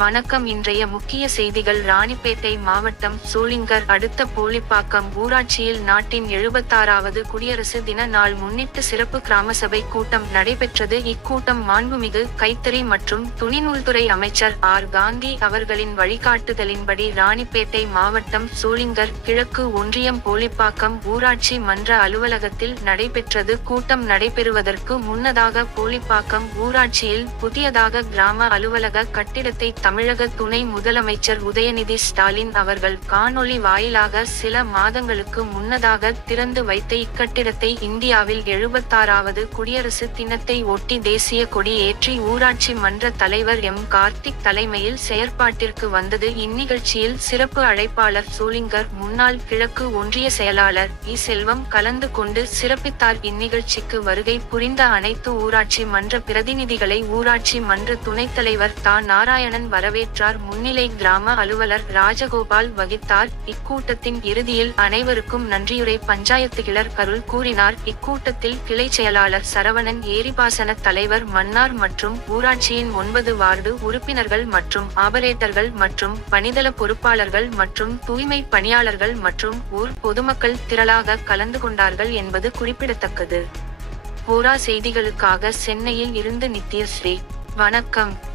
வணக்கம். இன்றைய முக்கிய செய்திகள். ராணிப்பேட்டை மாவட்டம் சூளிங்கர் அடுத்த போலிப்பாக்கம் ஊராட்சியில் நாட்டின் எழுபத்தாறாவது குடியரசு தின நாள் முன்னிட்டு சிறப்பு கிராம சபை கூட்டம் நடைபெற்றது. இக்கூட்டம் மாண்புமிகு கைத்தறி மற்றும் துணிநூல்துறை அமைச்சர் ஆர். காந்தி அவர்களின் வழிகாட்டுதலின்படி ராணிப்பேட்டை மாவட்டம் சூளிங்கர் கிழக்கு ஒன்றியம் போலிப்பாக்கம் ஊராட்சி மன்ற அலுவலகத்தில் நடைபெற்றது. கூட்டம் நடைபெறுவதற்கு முன்னதாக போலிப்பாக்கம் ஊராட்சியில் புதியதாக கிராம அலுவலக கட்டிடத்தை தமிழக துணை முதலமைச்சர் உதயநிதி ஸ்டாலின் அவர்கள் காணொளி வாயிலாக சில மாதங்களுக்கு முன்னதாக திறந்து வைத்த இக்கட்டிடத்தை இந்தியாவில் எழுபத்தாறாவது குடியரசு தினத்தை ஒட்டி தேசிய கொடி ஏற்றி ஊராட்சி மன்ற தலைவர் எம். கார்த்திக் தலைமையில் செயற்பாட்டிற்கு வந்தது. இந்நிகழ்ச்சியில் சிறப்பு அழைப்பாளர் சூலிங்கர் முன்னாள் கிழக்கு ஒன்றிய செயலாளர் இ. செல்வம் கலந்து கொண்டு சிறப்பித்தார். இந்நிகழ்ச்சிக்கு வருகை புரிந்த அனைத்து ஊராட்சி மன்ற பிரதிநிதிகளை ஊராட்சி மன்ற துணைத் தலைவர் தா. நாராயணன் வரவேற்றார். முன்னிலை கிராம அலுவலர் ராஜகோபால் வகித்தார். இக்கூட்டத்தின் இறுதியில் அனைவருக்கும் நன்றியுரை பஞ்சாயத்து கிளர் கருள் கூறினார். இக்கூட்டத்தில் கிளை செயலாளர் சரவணன் ஏரிபாசன தலைவர் மன்னார் மற்றும் ஊராட்சியின் ஒன்பது வார்டு உறுப்பினர்கள் மற்றும் ஆபரேட்டர்கள் மற்றும் பணிதள பொறுப்பாளர்கள் மற்றும் தூய்மை பணியாளர்கள் மற்றும் ஊர் பொதுமக்கள் திரளாக கலந்து கொண்டார்கள் என்பது குறிப்பிடத்தக்கது. போரா செய்திகளுக்காக சென்னையில் இருந்து நித்யஸ்ரீ. வணக்கம்.